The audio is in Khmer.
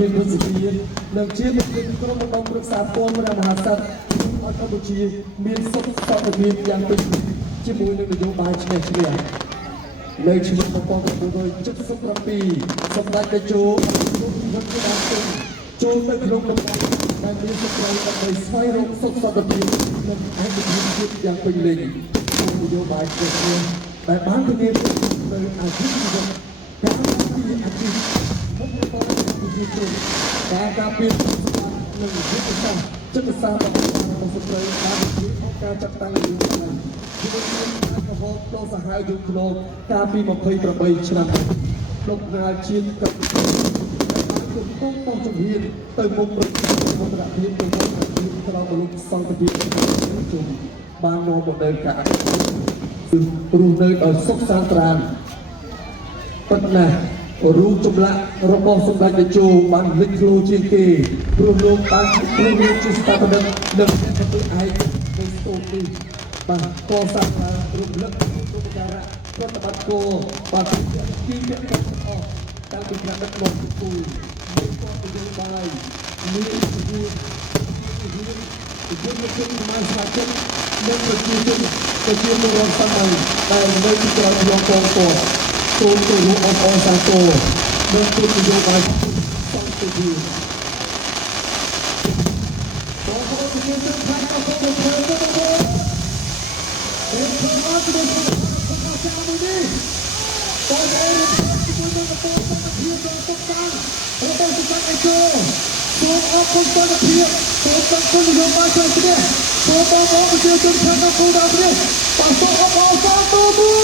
ភាពវិទ្យានិងជាមជ្ឈមណ្ឌលក្រុមដំណប្រឹក្សាពលរដ្ឋមហាក្សត្រឲ្យកម្ពុជាមានសុខសន្តិភាពយ៉ាងពេញលេញជាមួយនឹងនយោបាយឈ្នះឈ្នះនៅឆ្នាំ1977សម្ដេចតេជោចូលទៅក្នុងតំបន់ដែលមានសក្តានុពលដើម្បីស្វែងរកសុខសន្តិភាពនិងឯកភាពយ៉ាងពេញលេញនយោបាយឈ្នះឈ្នះដែលបានធានានៅអាជីវកម្មការពីអាជីវកម្មមុខរបរប្រជាជនការការពារនិងយុទ្ធសាស្ត្រចិត្តសាស្ត្ររបស់ស្ត្រីបានជាការចាត់តាំងយុវជនមានការកហបដល់សាហាវយុវជនកាលពី28ឆ្នាំលោករាជាกับគុំគុំមកជំហានទៅមុខប្រជាជនមន្តរភាពទៅមុខប្រជាជនក្រោមរលកសន្តិភាពជុំបាននាំមកដល់ការរស់នៅដោយសុខសាន្តរានប៉ុន្តែរូបចម្លាក់របស់សម្ដេចតេជោបានលេចធ្លោជាងគេព្រោះលោកបានជាស្ថាបនិកនិងអ្នកទទួលឯកនៃស្ទូទីបាទកសាងឡើងរំលឹកពុទ្ធការៈប្រតិបត្តិគោបាទពីពាក្យទាំងអស់តាំងពីការដឹកនាំគូមានความនយោបាយមានជំនឿមានសមាជិកនិងប្រជាជនពលរដ្ឋសម័យដែលនៅទីក្រុងយងកងទ័ពចូលទៅរួមអបអរសាទរនិងគោលនយោបាយសន្តិភាពបងប្អូនប្រជាជនផ្នែកអង្គការធ្វើទៅបងប្អូនពេលខ្ញុំអត់ទៅក្នុងសាមនេះបងប្អូនជាមួយនឹងកងទ័ពភាពនិងទុកតាំងរបស់សម្ដេចតេជោសូមអរគុណសន្តិភាពសូមตั้งគុណនយោបាយឆ្លងឈ្នះសូមបងប្អូនប្រជាជនផ្នែកអង្គការធ្វើបាទសូមអបអរសាទរ